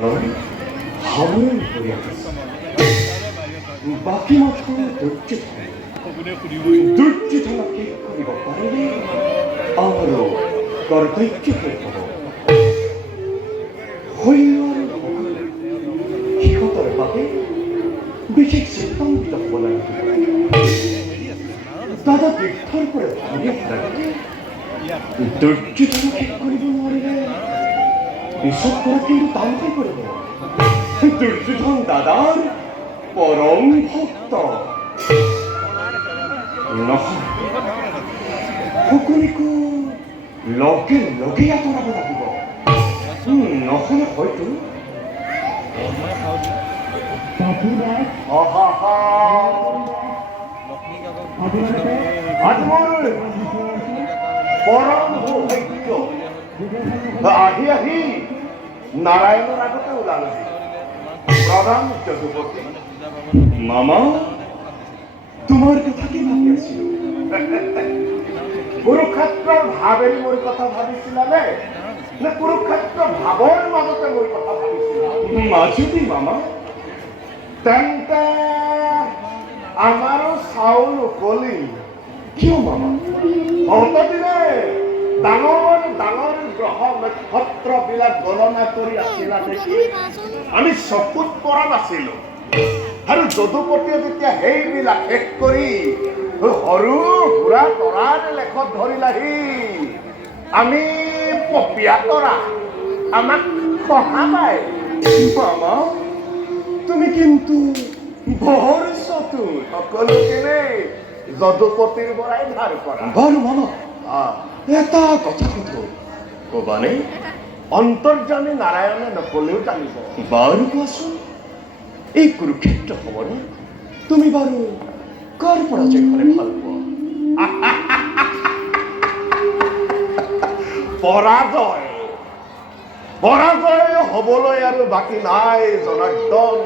হামুন কৰি আহিছে বাকী মাত্ৰ দুৰ্যোধন দুৰ্যোধনক শেষ কৰিব পাৰিলে আৰু কৰ্তব্য শেষ হ'ব সিহঁতৰ বাবে বিশেষ চিন্তান্বিত হ'ব লাগিব দাদা তীৰ্থৰ পৰা ধৰি লাগে দুৰ্যোধনক শেষ কৰিব নোৱাৰিলে পিছত পৰা কিন্তু তালকৈ কৰিব দুৰ্যোধন দাদাৰ পৰম ভক্ত নহয় সকলোকো লগে লগে আঁতৰাব লাগিব নহ'লে হয়তো পৰম সৌভাগ্য আহি আহি নাৰায়ণৰ আগতে ওলালহি প্ৰধান যদুপতি মামা তোমাৰ কথা কি ভাবি আছিলো কুৰুক্ষেত্ৰৰ ভাৱেই মোৰ কথা ভাবিছিলানে নে কুৰুক্ষেত্ৰ ভাৱৰ মাজতে মোৰ কথা ভাবিছিলা মাজুতি মামা তেন্তে আমাৰো চাউল উকলি কিয় মামা অতদিনে ডাঙৰ ডাঙৰ গ্ৰহ নক্ষত্ৰবিলাক গণনা কৰি আছিলা দেখি আমি চকুত পৰা নাছিলো আৰু যদুপতিয়ে যেতিয়া সেইবিলাক শেষ কৰি সৰু সুৰা তৰাৰ লেখত ধৰিলাহি আমি পপীয়া তৰা আমাক পঢ়াবাই মামা তুমি কিন্তু বৰ চতুৰ সকলোখিনি যদুপতিৰ পৰাই ধাৰ কৰা বাৰু মামা এটা কথা সুধো কবানে অন্তৰ্যামী নাৰায়ণে নকলেও জানিব বাৰু কোৱাচোন এই কুৰুক্ষেত্ৰ খবৰত তুমি বাৰু কাৰ পৰাজয় হ'লে ভাল পোৱা পৰাজয় পৰাজয় হ'বলৈ আৰু বাকী নাই জনাৰ্দন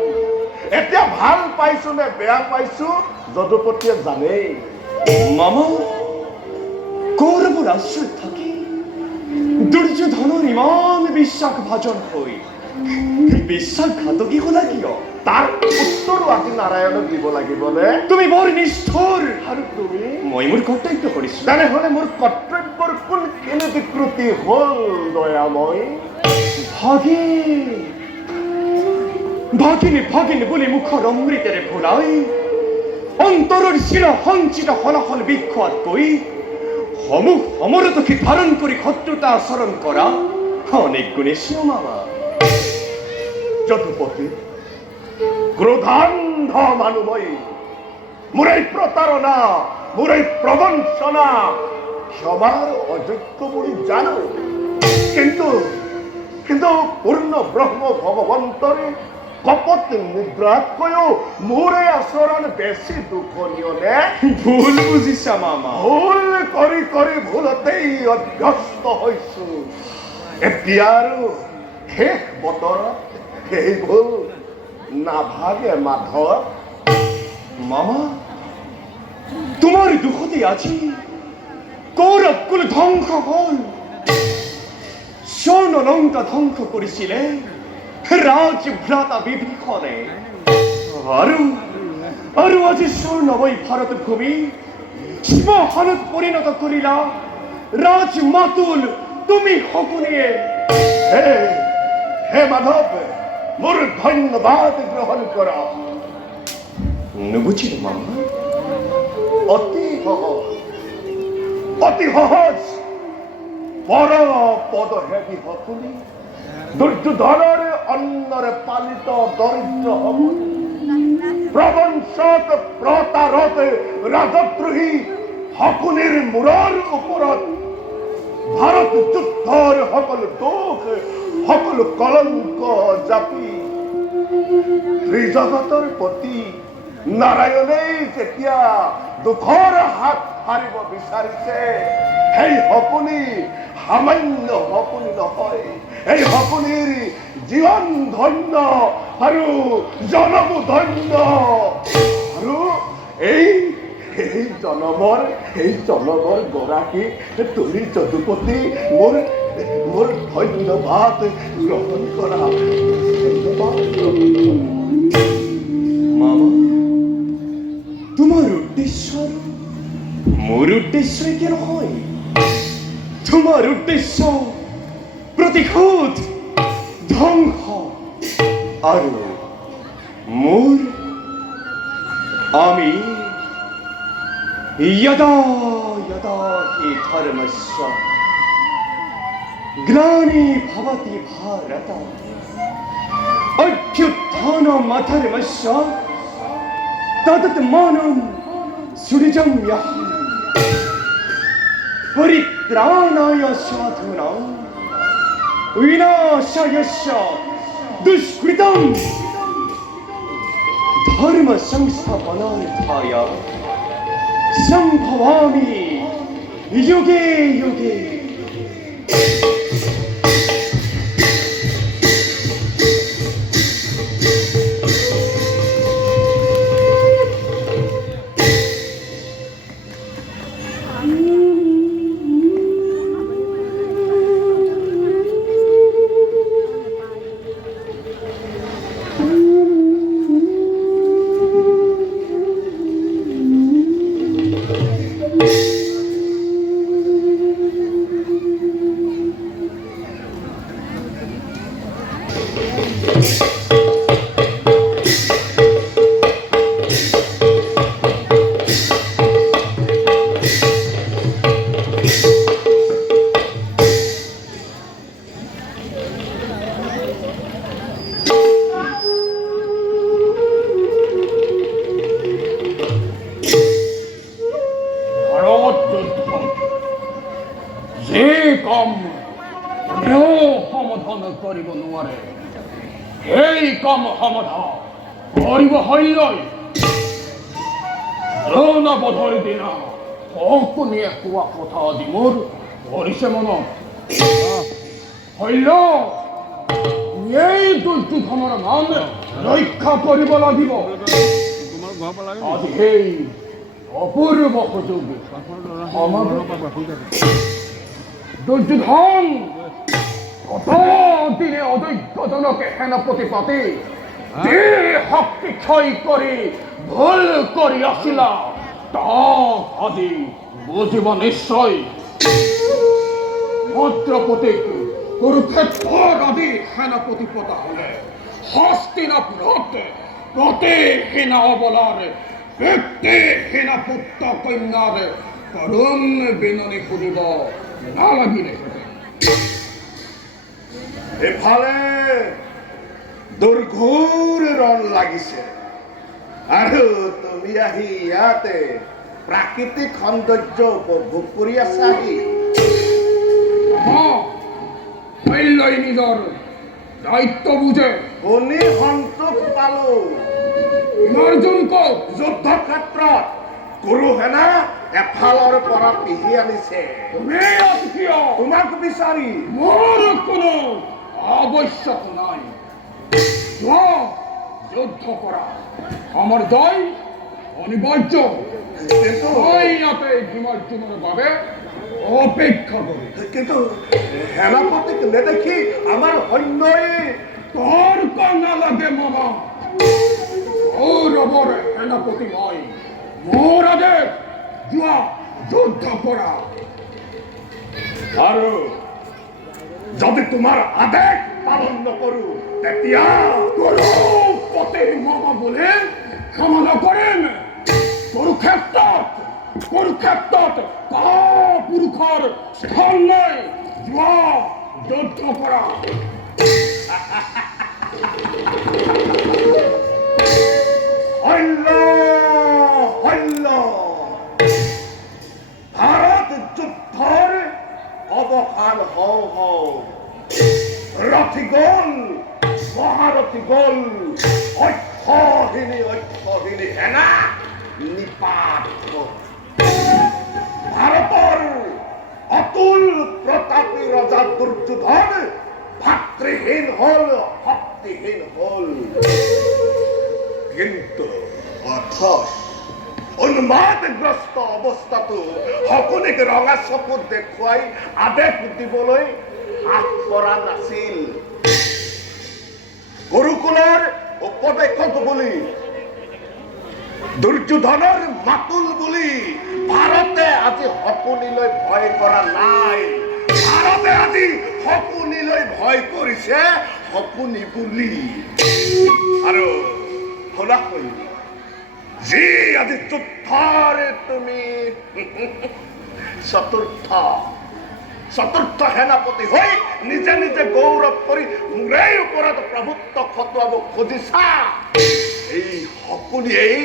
এতিয়া ভাল পাইছো নে বেয়া পাইছো যদুপতিয়ে জানেই মামা কৌৰৱৰ আশ্ৰয়ত থাকি দুৰ্যোধনৰ ইমান বিশ্বাসভাজন হৈ বিশ্বাসঘাতকী হলা কিয় তাৰ উত্তৰো আজি নাৰায়ণক দিব লাগিবনে তুমি বৰ নিষ্ঠুৰ আৰু তুমি মই মোৰ কৰ্তব্য কৰিছো তেনেহ'লে মোৰ কৰ্তব্যৰ কোনখিনি বিকৃতি হ'ল দয়াময় ভাগিনী ভাগিনী বুলি মুখৰ অমৃতেৰে ভোলাই অন্তৰৰ চিৰ সঞ্চিত হলাহল বিক্ষোৱাতকৈ সমূহ সমৰতকে ধাৰণ কৰি শত্ৰুতা আচৰণ কৰা অনেক গুণে মামা যদুপতি ক্ৰোধান্ধ মানুহ মোৰ এই প্ৰতাৰণা মোৰ এই প্ৰবঞ্চনা ক্ষমাৰ অযোগ্য বুলি জানো কিন্তু কিন্তু পূৰ্ণ ব্ৰহ্ম ভগৱন্তৰে কপট নিদ্ৰাতকৈও মোৰ এই আচৰণ বেছি দুখনীয় নে ভুল বুজিছা মামা ভুল কৰি কৰি ভুলতেই অভ্যস্ত হৈছো এতিয়া আৰু শেষ বতৰত সেই ভুল নাভাগে মাধৱ মামা তোমাৰ দুখতে আজি কৌৰৱ কুল ধ্বংস হল স্বৰ্ণ লংকা ধ্বংস কৰিছিলে ৰাজভ্ৰাতা বিভীষণে আৰু আজি স্বৰ্ণময় ভাৰত ভূমি শ্মশানত পৰিণত কৰিলা ৰাজমাতুল তুমি শকুনিয়ে হে মাধৱ মোৰ ধন্যবাদ গ্ৰহণ কৰা নুবুজিলো মামা অতি সহজ পৰ পদহেবি শকুনি দুৰ্যোধনৰ অন্নৰে পালিত দৰিদ্ৰ শকুনি প্ৰবঞ্চক প্ৰতাৰক ৰাজদ্ৰোহী শকুনিৰ মূৰৰ ওপৰত ভাৰত যুদ্ধৰ সকলো দোষ সকলো কলংক জাপি ত্ৰিজগতৰ প্ৰতি নাৰায়ণেই যেতিয়া দুখৰ হাত সাৰিব বিচাৰিছে সেই শকুনি সামান্য শকুনি নহয় এই শকুনিৰ জীৱন ধন্য আৰু জনমো ধন্য আৰু এই জনমৰ গৰাকী তুমি যদুপতি মোৰ ধন্যবাদ গ্ৰহণ কৰা উদ্দেশ্যই কি নহয় তোমাৰ উদ্দেশ্য প্ৰতিশোধ ধ্বংস আৰু মোৰ আমি यदा यदा हि धर्मस्य ग्लानिर्भवति भारत अभ्युत्थानमधर्मस्य तदात्मानं सृजाम्यहम् परित्राणाय साधूनां विनाशाय च दुष्कृतं धर्म संस्थापनार्थाय संभवामि युगे युगे সমাধান কৰিব নোৱাৰে এই কাম সমাধান কৰিব হইলৈ জনবধৰ দিনা সকলোৱে কোৱা কথা দি মোৰ কৰিছে মনত হইল এই দুৰ্যোধনৰ নাম ৰক্ষা কৰিব লাগিব আজি সেই অপূৰ্ব সুযোগ দুৰ্যোধন দিনে অদৈত্যজনকে সেনাপতি পাতি শক্তি ক্ষয় কৰি ভুল কৰি আছিলা তাক আজি বুজিব নিশ্চয় ছত্ৰপতিক কুৰুক্ষেত্ৰৰ আদি সেনাপতি পতা হলে হস্তিনাপুৰত প্ৰতি সেনা অবলাৰ ব্যক্তি সেনাপুত্ৰ কন্যাৰ কৰুণ বিননি সুধিব নালাগিলে এফালে দুৰ্ঘোৰ ৰণ লাগিছে আৰু তুমি আহি ইয়াতে প্ৰাকৃতিক সৌন্দৰ্য উপভোগ কৰি আছাহি নিজৰ দায়িত্ব বুজে শুনি সন্তোষ পালো অৰ্জুন কওক যুদ্ধক্ষেত্ৰত গুৰু সেনা এফালৰ পৰা পিহি আনিছে তুমি কিয় তোমাক বিচাৰি মোৰ কোনো আৱশ্যক নাই যুদ্ধ কৰা আমাৰ জয় অনিবাৰ্য কিন্তু মই ইয়াতে হিমাৰ্জুনৰ বাবে অপেক্ষা কৰি কিন্তু সেনাপতিক নেদেখি আমাৰ সৈন্যই তৰ্ক নালাগে মামা কৌৰৱৰ সেনাপতি মই মোৰ আদেশ যোৱা যুদ্ধ কৰা আৰু যদি তোমাৰ আদেশ পালন নকৰো তেতিয়া কুৰুপতি মামা বোলে ক্ষমা নকৰিম কুৰুক্ষেত্ৰত কাপুৰুষৰ স্থান নাই যোৱা যুদ্ধ কৰা হল্ল হল্ল ভাৰত যুদ্ধৰ অৱসান হওঁ হওঁ ৰথি গল মহাৰথী গল অক্ষহীনী সেনা নিপাত ভাৰতৰ অতুল প্ৰতাপী ৰজা দুৰ্যোধন ভাতৃহীন হল শক্তিহীন হল কিন্তু অথচ উন্মাদগ্ৰস্ত অৱস্থাটো সকলোক ৰঙা চকুত দেখুৱাই আদেশ দিবলৈ হাত পৰা নাছিল গুৰুকুলৰ উপদেশক বুলি দুৰ্যোধনৰ মাতুল বুলি ভাৰতে আজি শকুনিলৈ ভয় কৰা নাই। ভাৰতে আজি শকুনিলৈ ভয় কৰিছে শকুনি বুলি। আৰু শুনাকৈ যি আজি যুদ্ধৰ তুমি চতুৰ্থ সেনাপতি হৈ নিজে নিজে গৌৰৱ কৰি মোৰে ওপৰত প্ৰভুত্ব খটুৱাব খুজিছা, এই শকুনিয়েই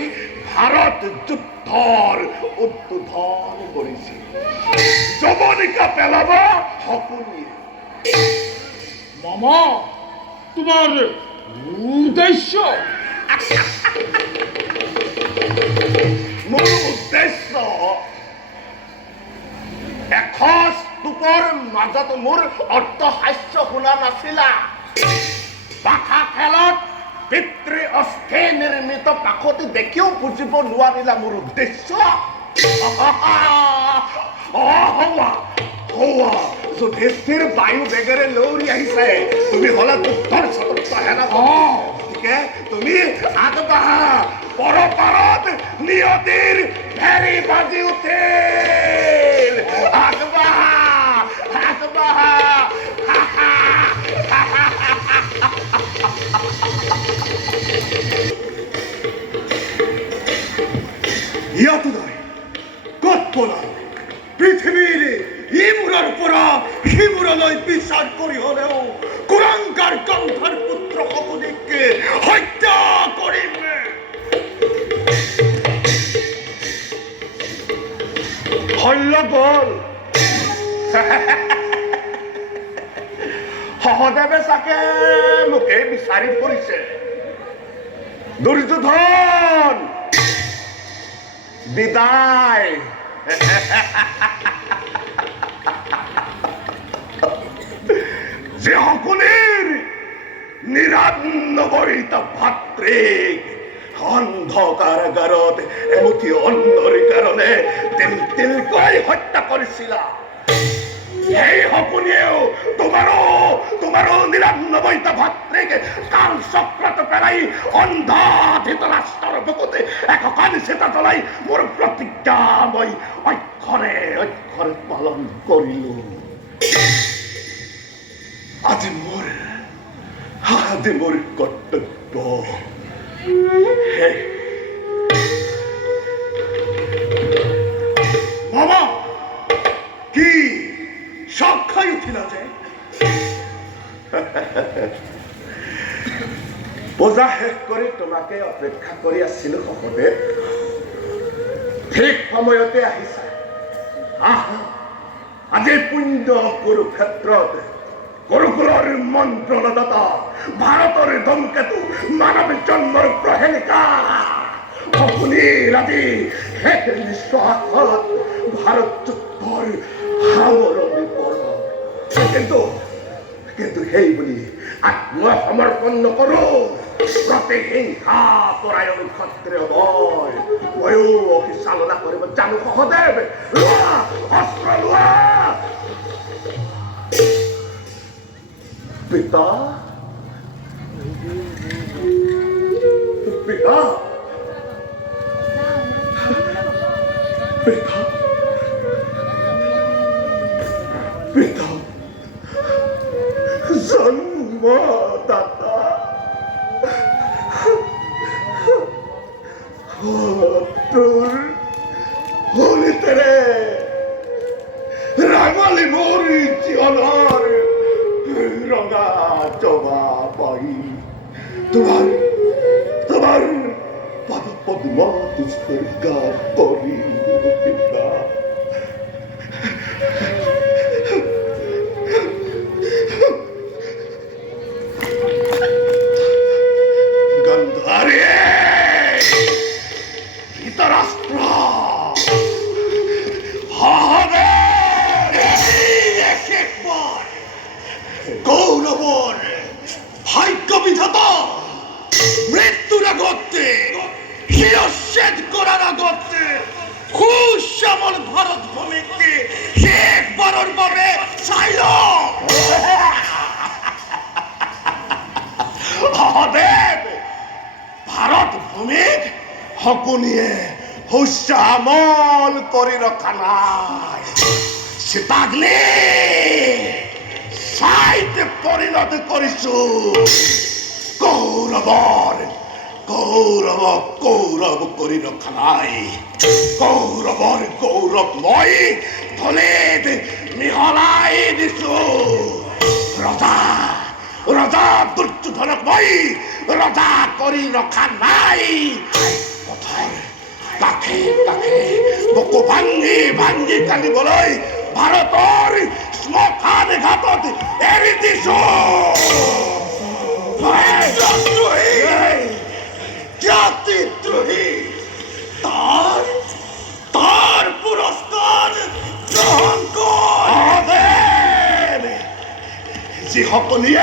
ভাৰত যুদ্ধৰ উদ্বোধন কৰিছে। যৱনিকা পেলাব শকুনিয়ে। মামা, তোমাৰ উদ্দেশ্য? মোৰ উদ্দেশ্য এশ স্তূপৰ মাজত মোৰ অৰ্থহাস্য শুনা নাছিলা? পাখা খেলত পিতৃ অস্থি নিৰ্মিত কাকতি দেখিও বুজিব নোৱাৰিলা মোৰ উদ্দেশ্য? যুধিষ্ঠিৰ বায়ু বেগেৰে লৌৰি আহিছে, তুমি হলা যুদ্ধৰ চতুৰ্থ সেনাপতি। গতিকে তুমি আগবাঢ়া, পৰপাৰত নিয়তিৰ ভেৰি বাজি উঠিল। আগবাঢ়া, আগবাঢ়া। ইয়াতো নাই, ক'ত পলাল? পৃথিৱীৰ ইমূৰৰ পৰা সিমূৰলৈ বিচাৰ কৰি হ'লেও কুৰংকাৰ কণ্ঠৰ পুত্ৰ শকুনিকে হত্যা কৰিম। শল্য গ'ল। সহদেৱে চাগে মোকে বিচাৰি ফুৰিছে। দুৰ্যোধন বিদায়। যে শকুনিৰ নিৰান্নবৰিত ভাতৃক অন্ধকাৰাগাৰত এমুঠি অন্নৰ কাৰণে তিল তিলকৈ হত্যা কৰিছিলা, সেই শকুনিয়েও তোমাৰো নিৰান্নবৰিত ভাতৃক কাল চক্ৰত পেলাই অন্ধা ধৃতৰাষ্ট্ৰৰ বুকুতে একোখন চিতা জ্বলাই মোৰ প্ৰতিজ্ঞা মই অক্ষৰে অক্ষৰে পালন কৰিলো। আজি মোৰ কৰ্তব্য শেষ। মামা, কি চক খাই উঠিলা যে? পূজা শেষ কৰি তোমাকে অপেক্ষা কৰি আছিলো শপদেৱ। ঠিক সময়তে আহিছা। আজি পুণ্য কুৰুক্ষেত্ৰত গুৰুকুলৰ মন্ত্ৰণদাতা ভাৰতৰ ধমকেতু মানৱ জন্মৰ প্ৰহেলিকা শকুনিৰ আজি শেষ নিশ্বাসত ভাৰত যুদ্ধৰ সামৰণি পৰব। কিন্তু সেই বুলি আত্মসমৰ্পণ নকৰো। প্ৰতিহিংসা পৰায়ণ ক্ষত্ৰিয় ময়ো চালনা কৰিব জানো সহদেৱ। লোৱা অস্ত্ৰ লোৱা। পিতা, পিতা, পিতা, পিতা, জন্মদাতা, তোৰ হলিতেৰে ৰাঙালী মোৰ জীৱনৰ ৰঙা জবা পাই তোমাৰ পাদ পদ্মত স্পৰ্শ কৰি পিতা। গন্ধাৰী ধৃতৰাষ্ট্ৰ গৌৰৱৰ ভাগ্য বিধাতা মৃত্যুৰ আগতে শিৰচ্ছেদ কৰাৰ আগতে সুশ্যামল ভাৰত ভূমিকে শেষবাৰৰ বাবে চাই লওক। সহদেৱ, ভাৰত ভূমিক হকুনিয়ে হুস্য আমল কৰি ৰখা নাই সীতাগ্নি চাইতে পৰিণত কৰিছো কৌৰৱৰ কৌৰৱ কৌৰৱ কৰি ৰখা নাই কৌৰৱৰ গৌৰৱ মই ধলেত মিহলাই দিছো ৰজা ৰজা দুৰ্যোধনক মই ৰজা কৰি ৰখা নাই পথৰ কাষে কাষে বুকু ভাঙি ভাঙি কান্দিবলৈ ভাৰতৰ শ্মশান ঘাটত এৰি দিছো জাতিদ্ৰোহী তাৰ তাৰ পুৰস্কাৰ গ্ৰহণ কৰ যিসকলে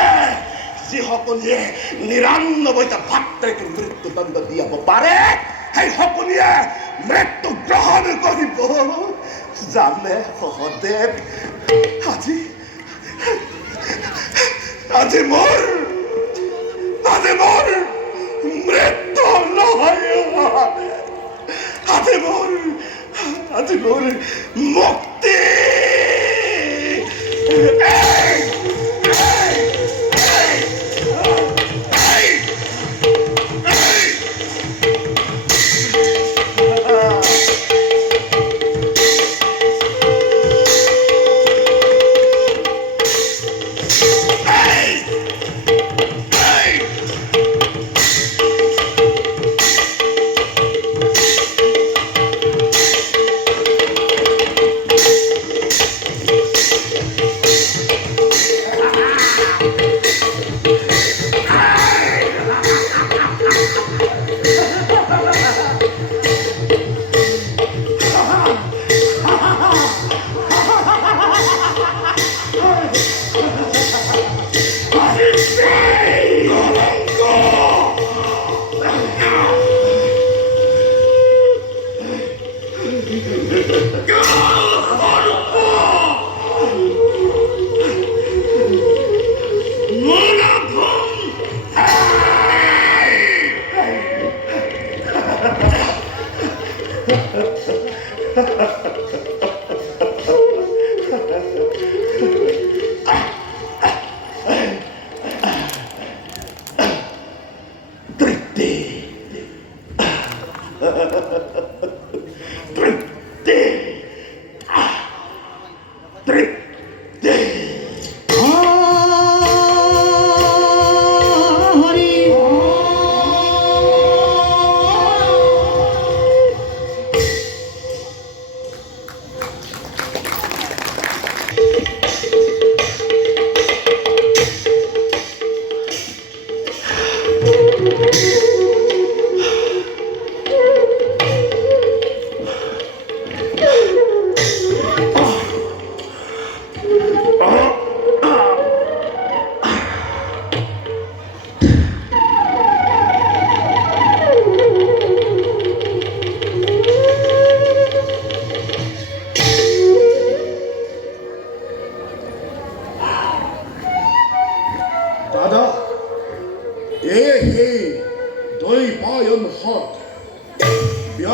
৯৯টা ভাতৃক মৃত্যুদণ্ড দিয়াব পাৰে সেই সকলে মৃত্যু গ্ৰহণ কৰিব জানে সহদেৱ আজি মোৰ মৃত্যু নহয় আজি মোৰ মুক্তি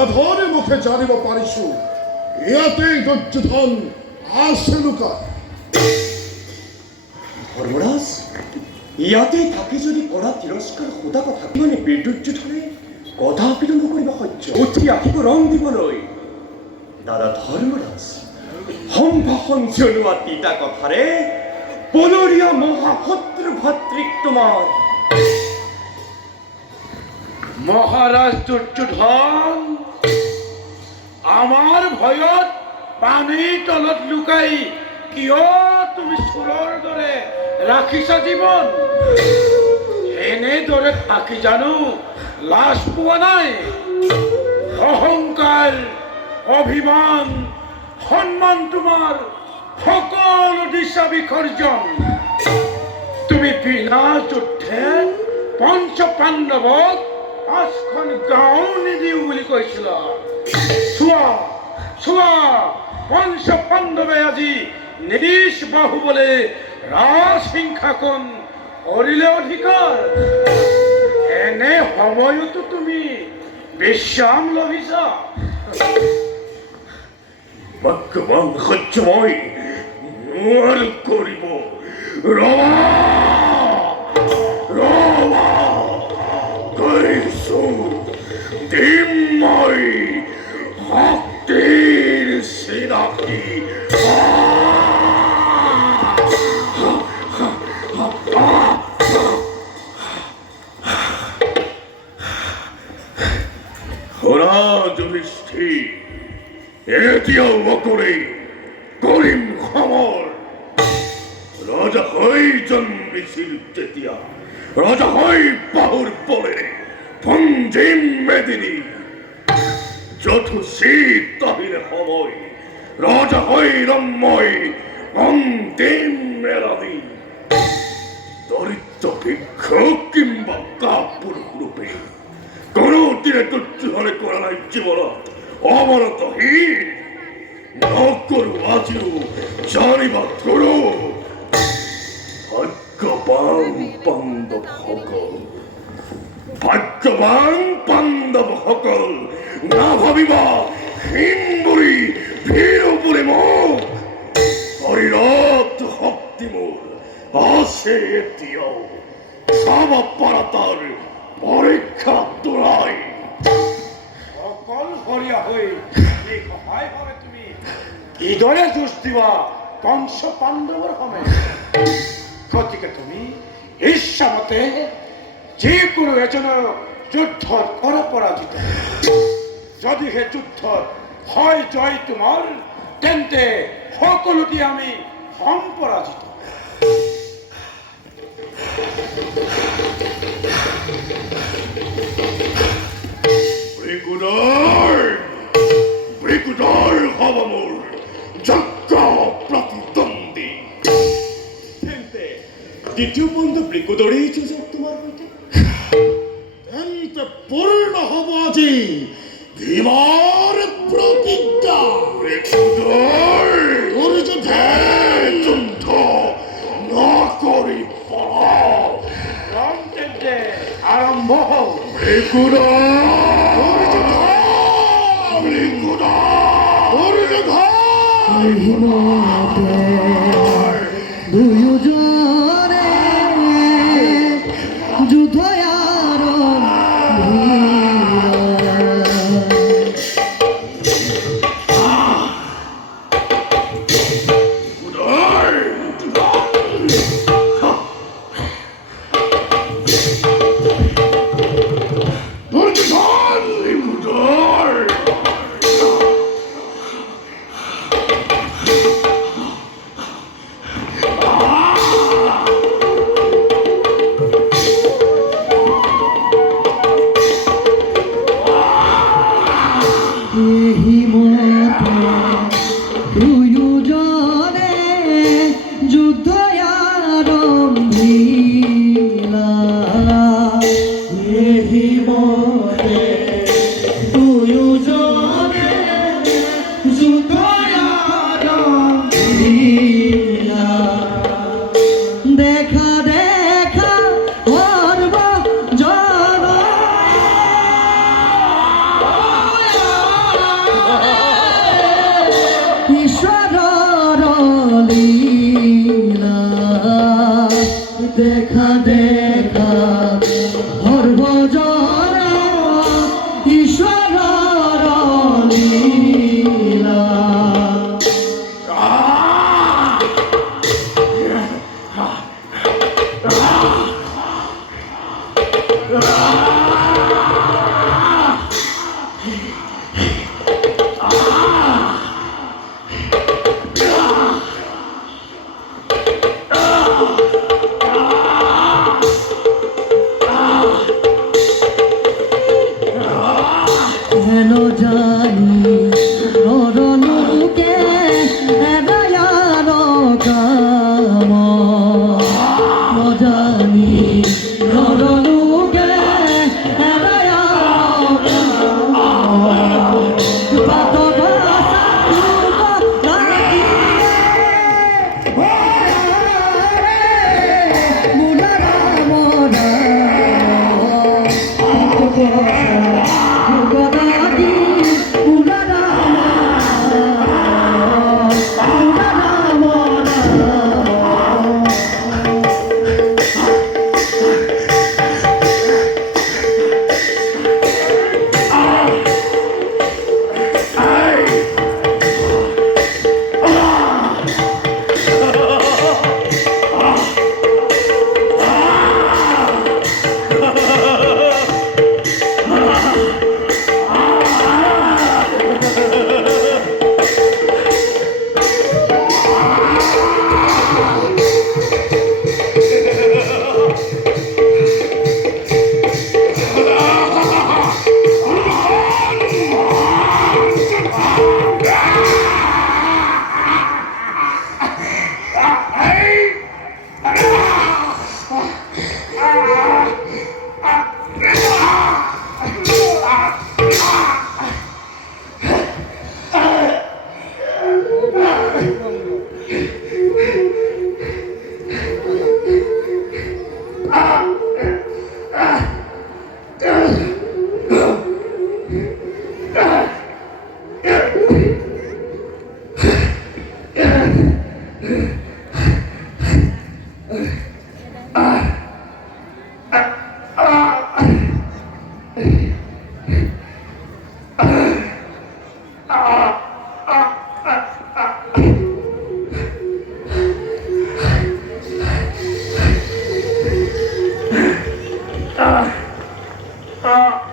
ব্যাধৰে মুখে জানিব পাৰিছো ইয়াতে দুৰ্যোধন আছে লুকা ধৰ্মৰাজ ইয়াতে থাকি যদি কৰা তিৰস্কাৰ সোধা কথা মানে দুৰ্যোধনে কদাপি নকৰিব সহ্য উঠি আহিব ৰং দিবলৈ দাদা ধৰ্মৰাজ সম্ভাষণ জনোৱা তিতা কথাৰে বনৰীয়া মহাশত্ৰু ভাতৃক তোমাৰ মহাৰাজ দুৰ্যোধন আমাৰ ভয়ত পানীৰ তলত লুকাই কিয় তুমি চোৰৰ দৰে ৰাখিছা জীৱন এনেদৰে থাকি জানো লাজ পোৱা নাই অহংকাৰ অভিমান সন্মান তোমাৰ সকলো দিশা বিসৰ্জন তুমি বিনা যুদ্ধে পঞ্চ পাণ্ডৱক 5খন গাঁও নিদিও বুলি কৈছিলা চোৱা পঞ্চ পাণ্ডৱে আজি নিৰিশ বাহুবলে ৰাজসিংহাসন কৰিলে অধিকাৰ এনে সময়তো তুমি বিশ্ৰাম লভিছ ভগৱান সত্যময় নোৱাৰ কৰিব ৰবা ৰবা কৈছো দিম মই শক্তিৰ চিনাকি শুনা যুধিষ্ঠিৰ এতিয়াও নকৰি কৰিম খমৰ ৰজা হৈ জন্মিছিল তেতিয়া ৰজা হৈ বাহুৰ বলেৰে ভঞ্জিম মেদিনী যথোচিত আহিলে সময় ৰজা হৈ ৰম্যই অন্তিম মেলাদি দৰিদ্ৰ ভিক্ষুক কিম্বা কাপুৰুষ ৰূপে কোনোদিনে দুৰ্যোধনে কৰা নাই জীৱনত অমৰতহীন নকৰো আজিও জানিবা ধৰো ভাগ্যৱান পাণ্ডৱসকল নাভাবিবা হীন বুলি ভীৰ বুলি মোক শৰীৰত শক্তি মোৰ আছে এতিয়াও চাব পাৰা তাৰ পৰীক্ষা তোলাই অকলশৰীয়া হৈ এই সহায় ভাৱে তুমি কিদৰে যুঁজ দিবা কংস পাণ্ডৱৰ সময় গতিকে তুমি ইচ্ছামতে যিকোনো এজনৰ যুদ্ধত কৰা পৰাজিত যদিহে যুদ্ধত হয় জয় তোমাৰ তেন্তে সকলোকে আমি হম পৰাজিত ব্ৰিকুদাৰ হব মোৰ যজ্ঞ প্ৰতিদ্বন্দ্বী তেন্তে দ্বিতীয় বন্ধু ব্ৰিকুদৰেই যুঁজক তোমাৰ সৈতে তেন্তে পূৰ্ণ হব আজি ভীমৰ প্ৰতিজ্ঞা ব্ৰিকুদাৰ যুদ্ধ নকৰি পলাও তেন্তে আৰম্ভ হল দুয়োজনে যুদ্ধ দেখা দেখা সর্বজনা ঈশ্বর লীলা হেন জানি নরনুকে এদায়ার কাম নজানি নরনুকে এদায়ার কাম আহ